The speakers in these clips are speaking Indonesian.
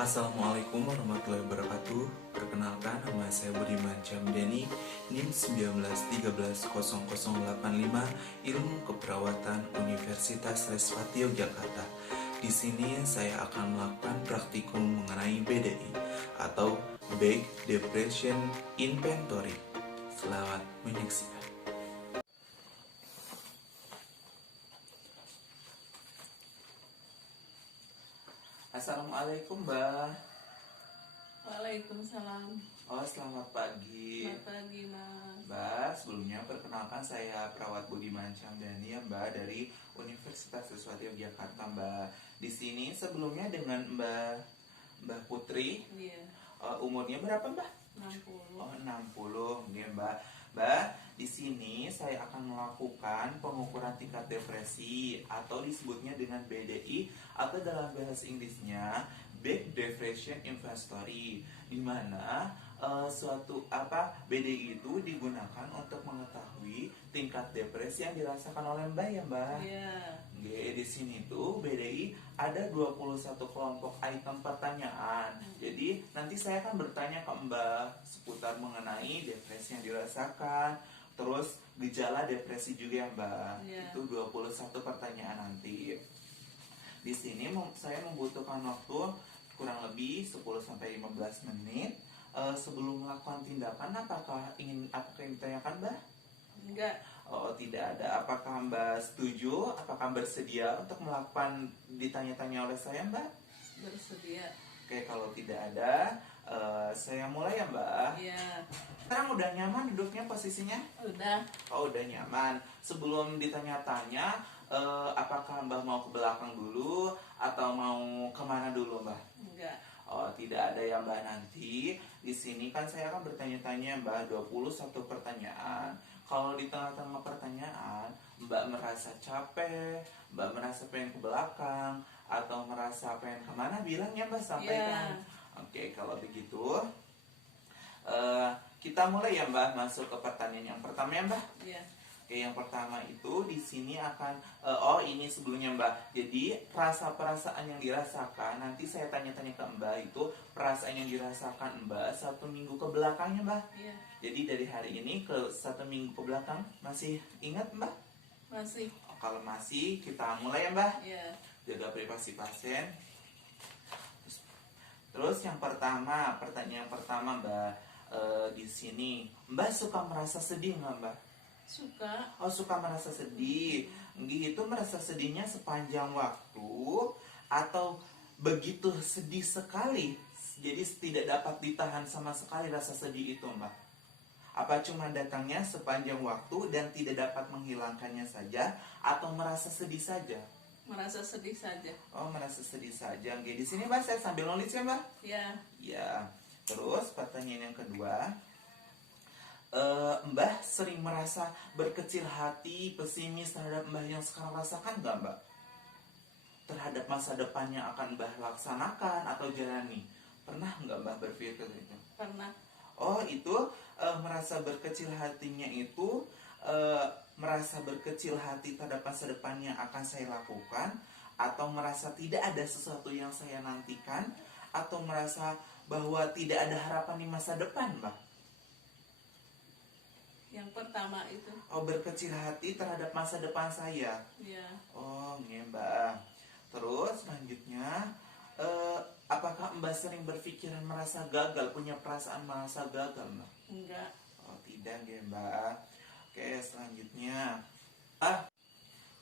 Assalamualaikum warahmatullahi wabarakatuh. Perkenalkan, nama saya Budiman Camdeni, NIM 19130085, Ilmu Keperawatan Universitas Trisakti Yogyakarta. Di sini saya akan melakukan praktikum mengenai BDI atau Back Depression Inventory. Selamat menyaksikan. Assalamualaikum, Mbak. Waalaikumsalam. Oh, selamat pagi. Selamat pagi, Mas. Mbak, sebelumnya perkenalkan saya perawat Budiman Camdani ya, Mbak, dari Universitas Trisakti Yogyakarta, Mbak. Di sini sebelumnya dengan Mbak Putri. Iya, Umurnya berapa, Mbak? 60. Oh, 60. Oke, Mbak. Mbak, di sini saya akan melakukan pengukuran tingkat depresi atau disebutnya dengan BDI atau dalam bahasa Inggrisnya Back Depression Inventory, di mana suatu BDI itu digunakan untuk mengetahui tingkat depresi yang dirasakan oleh Mbak ya, Mbak. Iya. Oke, di sini tuh BDI ada 21 kelompok item pertanyaan. Jadi nanti saya akan bertanya ke Mbak seputar mengenai depresi yang dirasakan, terus gejala depresi juga ya, Mbak. Iya. Itu 21 pertanyaan nanti. Di sini saya membutuhkan waktu kurang lebih 10-15 menit. Sebelum melakukan tindakan, apakah ingin ditanyakan, Mbak? Enggak. Oh, tidak ada. Apakah Mbak setuju? Apakah bersedia untuk melakukan ditanya-tanya oleh saya, Mbak? Bersedia. Oke, kalau tidak ada, saya mulai ya, Mbak. Iya. Sekarang udah nyaman duduknya posisinya? Udah. Oh, udah nyaman. Sebelum ditanya-tanya, apakah Mbak mau ke belakang dulu atau mau kemana dulu, Mbak? Enggak. Oh, tidak ada ya, Mbak. Nanti di sini kan saya akan bertanya-tanya, Mbak, 21 pertanyaan. Kalau di tengah-tengah pertanyaan Mbak merasa capek, Mbak merasa pengen ke belakang, atau merasa pengen kemana, bilang ya, Mbak, sampaikan. Oke, kalau begitu kita mulai ya, Mbak, masuk ke pertanyaan yang pertama ya, Mbak. Iya. Oke, yang pertama itu di sini akan ini sebelumnya, Mbak. Jadi perasaan yang dirasakan, nanti saya tanya-tanya ke Mbak, itu perasaan yang dirasakan Mbak 1 minggu ke belakangnya, Mbak. Iya. Jadi dari hari ini ke 1 minggu ke belakang, masih ingat, Mbak? Masih. Kalau masih, kita mulai ya, Mbak. Iya. Jaga privasi pasien. Terus yang pertama, pertanyaan pertama, Mbak, di sini Mbak suka merasa sedih nggak, Mbak? Suka. Oh, suka merasa sedih. Gitu, merasa sedihnya sepanjang waktu atau begitu sedih sekali, jadi tidak dapat ditahan sama sekali rasa sedih itu, Mbak? Apa cuma datangnya sepanjang waktu dan tidak dapat menghilangkannya saja, atau merasa sedih saja? Merasa sedih saja. Oh, merasa sedih saja. Oke, di sini, Mbak, saya sambil nulis ya, Mbak. Iya. Ya. Terus pertanyaan yang kedua, Mbak sering merasa berkecil hati, pesimis terhadap Mbak yang sekarang rasakan nggak, Mbak? Terhadap masa depan yang akan Mbak laksanakan atau jalani. Pernah nggak Mbak berpikir itu? Pernah. Oh, itu merasa berkecil hatinya itu merasa berkecil hati terhadap masa depan yang akan saya lakukan, atau merasa tidak ada sesuatu yang saya nantikan, atau merasa bahwa tidak ada harapan di masa depan, Mbak? Yang pertama itu. Oh, berkecil hati terhadap masa depan saya. Iya. Oh, nge, Mbak. Terus selanjutnya, apakah Mbak sering berpikiran merasa gagal, punya perasaan merasa gagal, Mbak? Enggak. Oh, tidak, nge, Mbak. Oke, selanjutnya.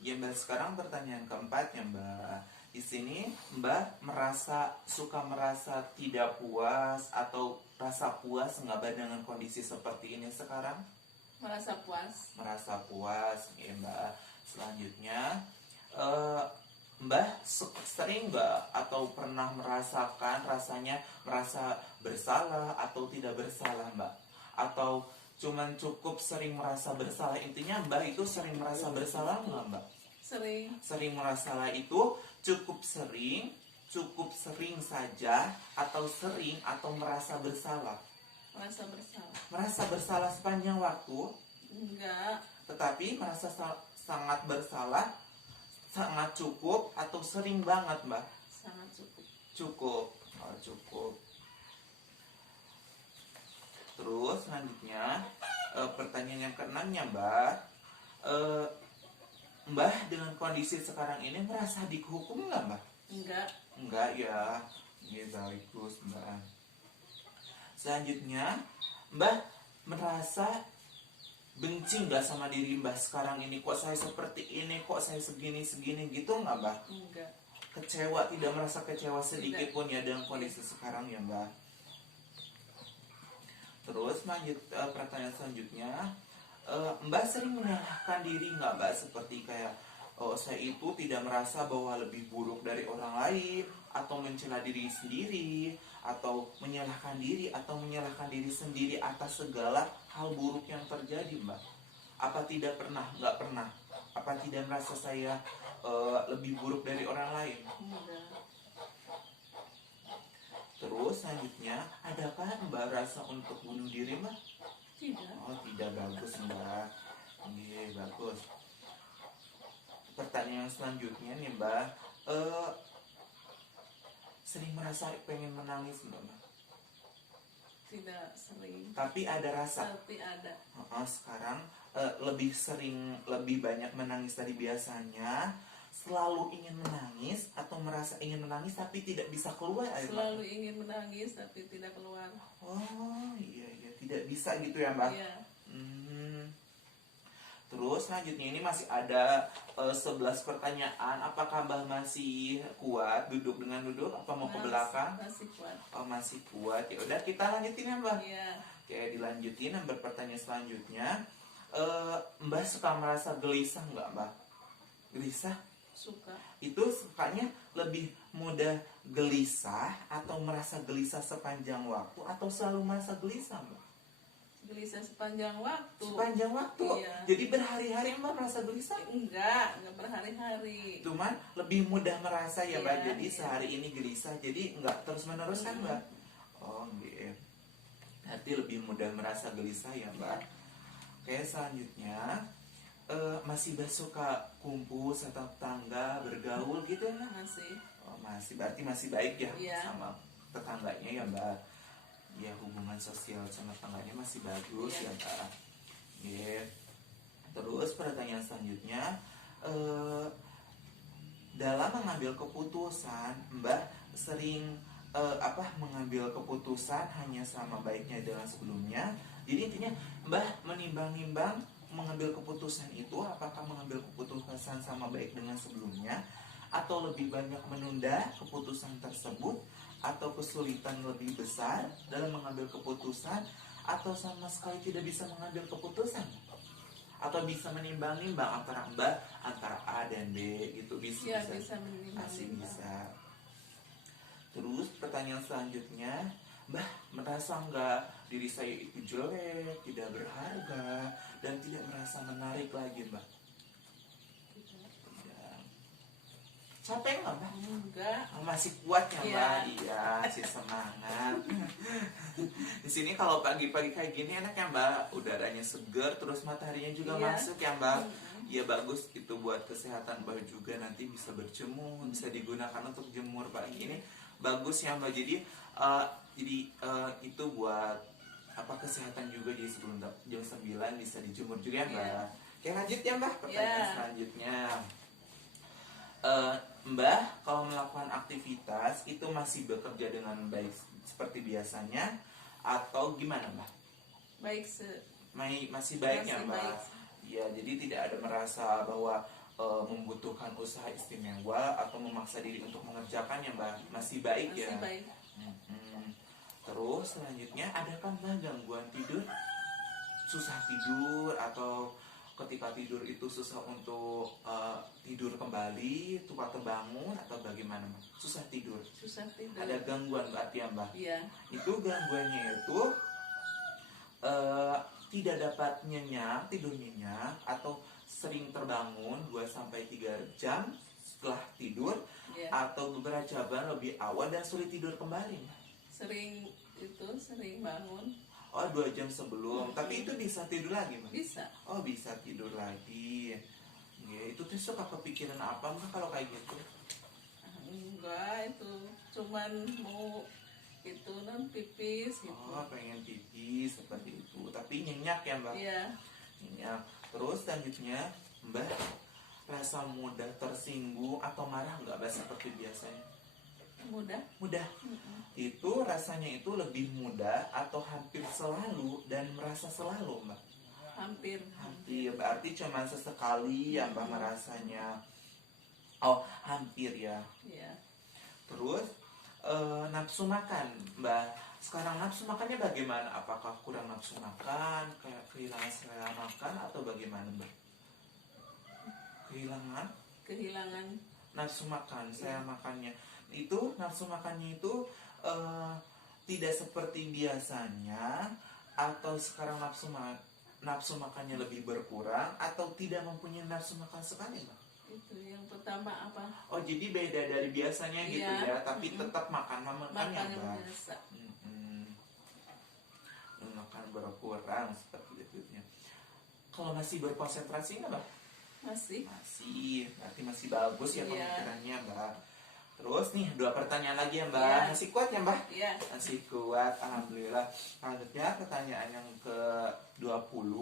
Ya, Mbak, sekarang pertanyaan keempat ya, Mbak. Di sini Mbak suka merasa tidak puas atau rasa puas nggak, Mbak, dengan kondisi seperti ini sekarang? Merasa puas. Merasa puas, ya, Mbak. Selanjutnya, Mbak sering nggak atau pernah merasakan rasanya merasa bersalah atau tidak bersalah, Mbak? Atau cuman cukup sering merasa bersalah? Intinya Mbak itu sering merasa bersalah nggak, Mbak? Sering. Sering merasa itu cukup sering saja, atau sering atau merasa bersalah? Merasa bersalah. Merasa bersalah sepanjang waktu, Enggak. tetapi merasa sangat bersalah, sangat cukup, atau sering banget, Mbak? Sangat cukup. Cukup. Oh, cukup. Terus selanjutnya pertanyaan yang keenamnya Mbak. Eh, Mbah dengan kondisi sekarang ini merasa dihukum nggak Mbak? Enggak. Enggak ya. Ini bagus Mbak. Selanjutnya Mbah merasa benci nggak sama diri Mbah sekarang ini? Kok saya seperti ini? Kok saya segini gitu nggak Mbah? Enggak. Kecewa, tidak merasa kecewa sedikit Tidak. pun ya dengan kondisi sekarang ya Mbah. Terus lanjut pertanyaan selanjutnya, Mbak sering menyalahkan diri nggak Mbak, seperti kayak oh saya itu tidak merasa bahwa lebih buruk dari orang lain, atau mencela diri sendiri, atau menyalahkan diri sendiri atas segala hal buruk yang terjadi Mbak? Apa tidak pernah? Nggak pernah. Apa tidak merasa saya lebih buruk dari orang lain? Enggak. Terus selanjutnya, adakah Mbak rasa untuk bunuh diri Mbak? Tidak. Oh tidak, bagus Mbak. Iya bagus. Pertanyaan selanjutnya nih Mbak, sering merasa pengen menangis Mbak? Tidak sering. Tapi ada rasa. Tapi ada. Sekarang lebih banyak menangis dari biasanya. Selalu ingin menangis atau merasa ingin menangis tapi tidak bisa keluar air mata? Selalu ingin menangis tapi tidak keluar. Oh iya tidak bisa gitu ya Mbak? Iya. Terus selanjutnya ini masih ada 11 pertanyaan. Apakah Mbah masih kuat duduk dengan duduk? Apa mau ke belakang? Masih kuat. Oh masih kuat. Ya udah kita lanjutin ya Mbah. Iya. Oke dilanjutin. Pertanyaan selanjutnya, Mbah suka merasa gelisah nggak Mbah? Gelisah? Suka. Itu sukanya lebih mudah gelisah atau merasa gelisah sepanjang waktu atau selalu merasa gelisah Mbak? Gelisah sepanjang waktu. Sepanjang waktu? Iya. Jadi berhari-hari Mbak merasa gelisah? Enggak berhari-hari. Cuman lebih mudah merasa ya Mbak. Iya, Jadi iya. sehari ini gelisah, jadi nggak terus-menerus kan Mbak? Oh gitu. Nanti lebih mudah merasa gelisah ya Mbak. Oke selanjutnya, masih suka kumpul atau tetangga bergaul gitu ya? Masih. Oh, berarti masih baik ya Iya. sama tetangganya ya Mbak. Ya hubungan sosial sama tetangganya masih bagus Iya. ya Mbak. Iya. Terus pertanyaan selanjutnya, dalam mengambil keputusan Mbak sering mengambil keputusan hanya sama baiknya dengan sebelumnya. Jadi intinya Mbak menimbang-nimbang mengambil keputusan itu, apakah mengambil keputusan sama baik dengan sebelumnya, atau lebih banyak menunda keputusan tersebut, atau kesulitan lebih besar dalam mengambil keputusan, atau sama sekali tidak bisa mengambil keputusan, atau bisa menimbang-nimbang antara Mbak antara A dan B gitu bisa. Iya, bisa menimbang-nimbang. Masih bisa. Terus pertanyaan selanjutnya, Mbah merasa nggak diri saya itu jelek, tidak berharga, dan tidak merasa menarik lagi Mbah? Tidak. Capek nggak Mbah? Enggak. Masih kuat ya Mbak? Iya. Iya, masih semangat. Di sini kalau pagi-pagi kayak gini enak ya Mbak, udaranya seger, terus mataharinya juga Iya. masuk ya Mbak. Iya bagus itu buat kesehatan Mbak juga, nanti bisa berjemur, bisa digunakan untuk jemur pagi ini. Bagus ya Mbak. Jadi itu buat kesehatan juga, di sebelum jam 9 bisa dijemur juga ya Mbak. Iya. Oke lanjut ya Mbak, pertanyaan Iya. selanjutnya. Mbah kalau melakukan aktivitas itu masih bekerja dengan baik seperti biasanya atau gimana Mbah? Baik Masih baik ya Masih Mbah? baik. Ya jadi tidak ada merasa bahwa membutuhkan usaha istimewa atau memaksa diri untuk mengerjakannya Mbah. Masih baik ya? Masih baik. Terus selanjutnya, adakah Mbah gangguan tidur? Susah tidur atau ketika tidur itu susah untuk tidur kembali, cepat terbangun atau bagaimana Mbak? Susah tidur. Susah tidur. Ada gangguan berarti ya Mbak? Iya. Itu gangguannya itu tidak dapat nyenyak, tidur nyenyak, atau sering terbangun 2-3 jam setelah tidur, Iya. atau beberapa jam lebih awal dan sulit tidur kembali Mbak? Sering bangun. Oh 2 jam sebelum, tapi itu bisa tidur lagi Mbak? Bisa. Oh bisa tidur lagi. Ya, itu tuh suka kepikiran apa Mbak kalau kayak gitu? Enggak, itu cuman mau itu non pipis gitu. Oh, pengen pipis seperti itu. Tapi nyenyak ya Mbak? Iya. Nyenyak. Terus selanjutnya Mbak, rasa mudah tersinggung atau marah nggak Mbak seperti biasanya? Mudah. Mudah. Itu rasanya itu lebih mudah atau hampir selalu dan merasa selalu Mbak? Hampir. Hampir, berarti cuma sesekali ya Mbak merasanya. Oh, hampir ya. Iya. Terus nafsu makan Mbak, sekarang nafsu makannya bagaimana? Apakah kurang nafsu makan, kayak kehilangan selera makan, atau bagaimana Mbak? Kehilangan Nafsu makan, selera makannya itu, nafsu makannya itu tidak seperti biasanya, atau sekarang nafsu makannya lebih berkurang, atau tidak mempunyai nafsu makan sekali Mbak? itu yang pertama apa? Oh, jadi beda dari biasanya gitu Iya. ya, tapi tetap makan ya Makan yang Mbak. biasa. Makan berkurang seperti itu ya. Kalau masih berkonsentrasi nggak Mbak? Masih. Masih, berarti masih bagus ya Iya. pemikirannya Mbak. Terus nih 2 pertanyaan lagi ya Mbak. Iya. Masih kuat ya Mbak? Iya. Masih kuat, alhamdulillah. Selanjutnya pertanyaan yang ke-20.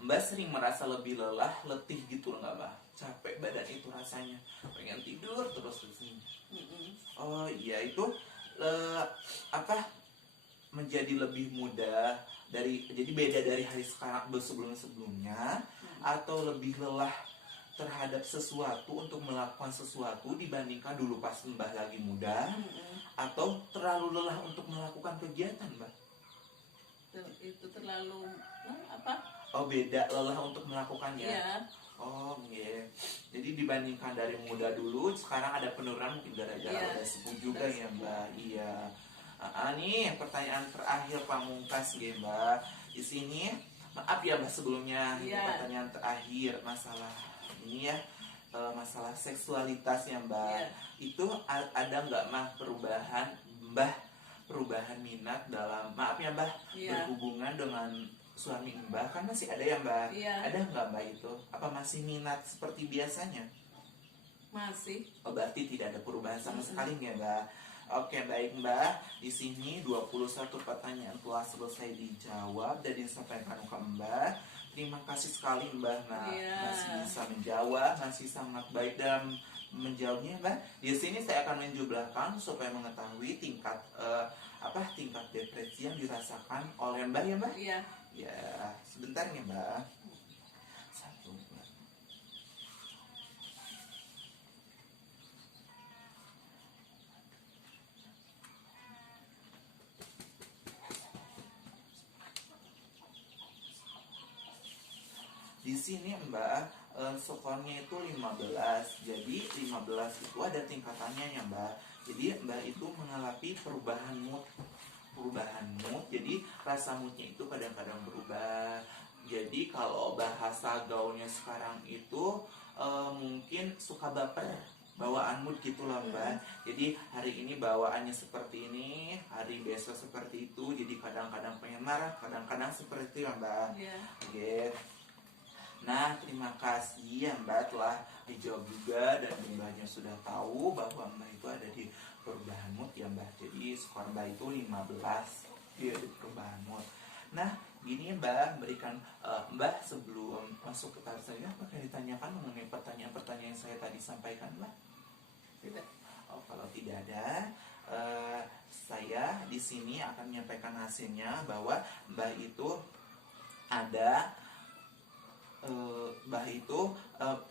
Mbak sering merasa lebih lelah, letih gitu nggak Mbak? Capek badan itu rasanya, pengen tidur terus di sini. Oh iya, itu menjadi lebih mudah jadi beda dari hari sekarang sebelumnya, atau lebih lelah terhadap sesuatu, untuk melakukan sesuatu dibandingkan dulu pas Mbak lagi muda, atau terlalu lelah untuk melakukan kegiatan Mbak? Itu terlalu apa? Oh, beda lelah untuk melakukannya. Iya. Oh iya. Jadi dibandingkan dari muda dulu, sekarang ada penurunan mungkin gara-gara Iya. udah sepuh juga ya Mbak. Iya. Nih pertanyaan terakhir pamungkas ya Mbak. Di sini maaf ya Mbak sebelumnya, ini Iya. pertanyaan terakhir masalah ini ya, masalah seksualitas ya Mbak. Iya. Itu ada nggak Mbak perubahan minat dalam, maaf ya Mbak, Iya. berhubungan dengan suami Mbak? Kan masih ada ya Mbak? Iya. Ada nggak Mbak itu? Apa masih minat seperti biasanya? Masih. Oh, berarti tidak ada perubahan sama sekali ya Mbak? Oke, baik Mbak. Di sini 21 pertanyaan telah selesai dijawab dan disampaikan ke Mbak. Terima kasih sekali Mbak. Nah, Iya. masih bisa menjawab, masih sangat baik dalam menjawabnya Mbak. Di sini saya akan menjumlahkan supaya mengetahui tingkat tingkat depresi yang dirasakan oleh Mbak ya Mbak. Iya. Ya, sebentar ya Mbak. Satu, Mbak. Di sini Mbak, skornya itu 15. Jadi 15 itu ada tingkatannya ya Mbak. Jadi Mbak itu mengalami perubahan mood. Jadi rasa moodnya itu kadang-kadang berubah. Jadi kalau bahasa gaulnya sekarang itu mungkin suka baper, bawaan mood gitulah Mbak. Jadi hari ini bawaannya seperti ini, hari besok seperti itu. Jadi kadang-kadang pengen marah, kadang-kadang seperti itu ya Mbak. Iya. Oke. Nah, terima kasih ya Mbak telah dijawab juga, dan Mbaknya sudah tahu bahwa Mbak itu ada di perubahan mood ya Mbak. Jadi skor Mbak itu 15, dia di perubahan mood. Nah, gini Mbak, berikan Mbak sebelum masuk ke tahap saya, apakah ditanyakan mengenai pertanyaan-pertanyaan yang saya tadi sampaikan Mbak? Tidak. Oh, kalau tidak ada, saya di sini akan menyampaikan hasilnya bahwa Mbak itu ada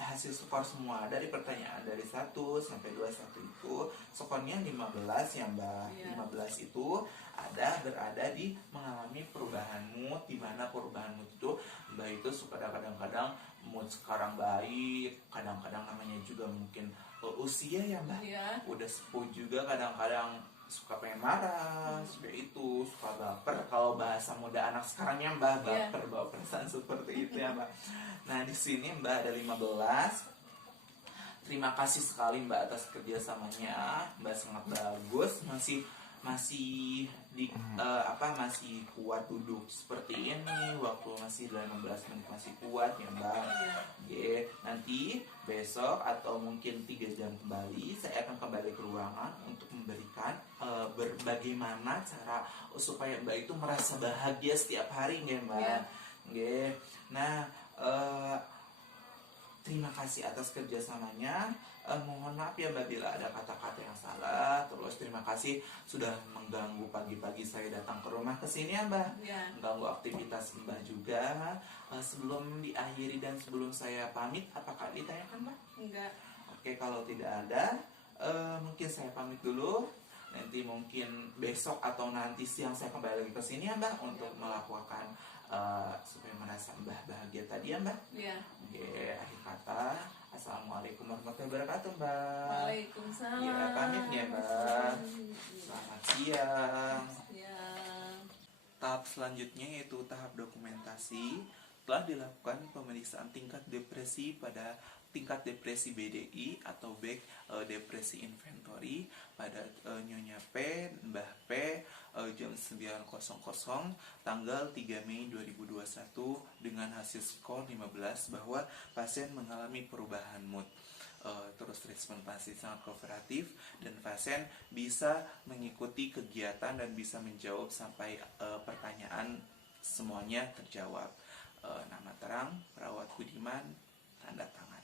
hasil skor semua dari pertanyaan dari 1 sampai 21 itu skornya 15 ya Mbak. Iya. 15 itu berada di mengalami perubahan mood, di mana perubahan mood itu Mbak itu suka kadang-kadang mood sekarang baik, kadang-kadang namanya juga mungkin usia ya Mbak. Iya. Udah sepuh juga, kadang-kadang suka pengen marah, suka itu, suka baper. Kalau bahasa muda anak sekarangnya Mbak, Iya. bawa perasaan seperti itu ya Mbak. Nah, di sini Mbak ada 15. Terima kasih sekali Mbak atas kerjasamanya. Mbak sangat bagus, masih masih masih kuat duduk seperti ini, waktu masih 15 menit masih kuat ya Mbak. Iya. Oke, nanti besok atau mungkin 3 jam kembali saya akan kembali ke ruangan untuk memberikan bagaimana cara supaya Mbak itu merasa bahagia setiap hari ya Mbak. Iya. Oke. Nah, terima kasih atas kerjasamanya. Mohon maaf ya Mbak bila ada kata-kata yang salah. Terus terima kasih sudah mengganggu pagi-pagi saya datang ke rumah ke sini ya Mbak. Iya. Mengganggu aktivitas Mbak juga. Sebelum diakhiri dan sebelum saya pamit, apakah ditanyakan Mbak? Enggak. Oke, kalau tidak ada, mungkin saya pamit dulu. Nanti mungkin besok atau nanti siang saya kembali lagi ke sini ya Mbak untuk melakukan supaya merasa Mbak bahagia tadi ya Mbak. Iya. Oke, akhir kata, assalamualaikum warahmatullahi wabarakatuh Mbak. Waalaikumsalam. Ya, pamit ya Mbak. Selamat siang. Ya. Tahap selanjutnya yaitu tahap dokumentasi. Telah dilakukan pemeriksaan tingkat depresi pada tingkat depresi BDI atau Back Depresi Inventory pada Nyonya P, Mbah P jam 9.00 tanggal 3 Mei 2021 dengan hasil skor 15 bahwa pasien mengalami perubahan mood. Terus respon pasien sangat kooperatif dan pasien bisa mengikuti kegiatan dan bisa menjawab sampai pertanyaan semuanya terjawab. Nama terang, perawat Budiman, tanda tangan.